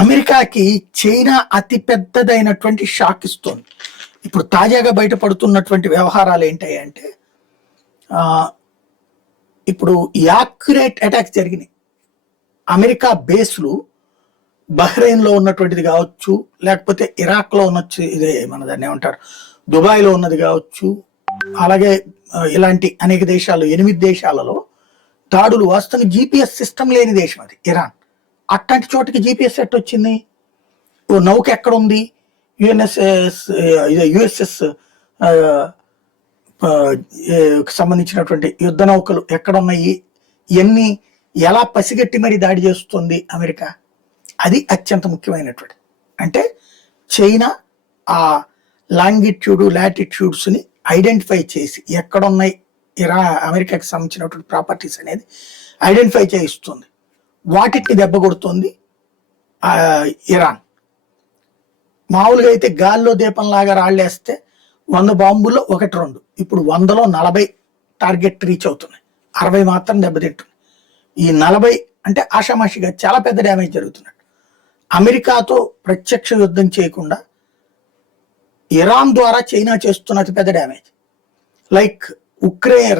అమెరికాకి చైనా అతి పెద్దదైనటువంటి షాక్ ఇస్తోంది. ఇప్పుడు తాజాగా బయటపడుతున్నటువంటి వ్యవహారాలు ఏంటాయి అంటే ఇప్పుడు యాక్యురేట్ అటాక్స్ జరిగినాయి. అమెరికా బేస్లు బహ్రెయిన్లో ఉన్నటువంటిది కావచ్చు, లేకపోతే ఇరాక్లో ఉన్నచ్చు, ఇదే మన దాన్ని ఏమంటారు, దుబాయ్లో ఉన్నది కావచ్చు, అలాగే ఇలాంటి అనేక దేశాలు 8 దేశాలలో దాడులు. వాస్తవంగా జీపీఎస్ సిస్టమ్ లేని దేశం అది ఇరాన్. అట్లాంటి చోటకి జీపీఎస్ ఎట్ వచ్చింది? ఓ నౌక ఎక్కడ ఉంది? యుఎస్ఎస్ సంబంధించినటువంటి యుద్ధ నౌకలు ఎక్కడ ఉన్నాయి? ఎన్ని ఎలా పసిగట్టి మరి దాడి చేస్తుంది అమెరికా? అది అత్యంత ముఖ్యమైనటువంటి. అంటే చైనా ఆ లాంగిట్యూడ్ లాటిట్యూడ్స్ని ఐడెంటిఫై చేసి ఎక్కడున్నాయి అమెరికాకి సంబంధించినటువంటి ప్రాపర్టీస్ అనేది ఐడెంటిఫై చేయిస్తుంది. వాటికి దెబ్బ కొడుతుంది ఇరాన్. మామూలుగా అయితే గాల్లో దీపంలాగా రాళ్ళేస్తే 100 బాంబుల్లో 1-2, ఇప్పుడు 100లో 40 టార్గెట్ రీచ్ అవుతున్నాయి, 60 మాత్రం దెబ్బతింటుంది. ఈ 40 అంటే ఆషామాషిగా చాలా పెద్ద డ్యామేజ్ జరుగుతున్నట్టు. అమెరికాతో ప్రత్యక్ష యుద్ధం చేయకుండా ఇరాన్ ద్వారా చైనా చేస్తున్న అతి పెద్ద డ్యామేజ్. లైక్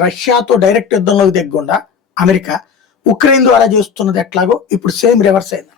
రష్యాతో డైరెక్ట్ యుద్ధంలోకి దిగకుండా అమెరికా ఉక్రెయిన్ ద్వారా చేస్తున్నది ఎట్లాగో ఇప్పుడు సేమ్ రివర్స్ అయింది.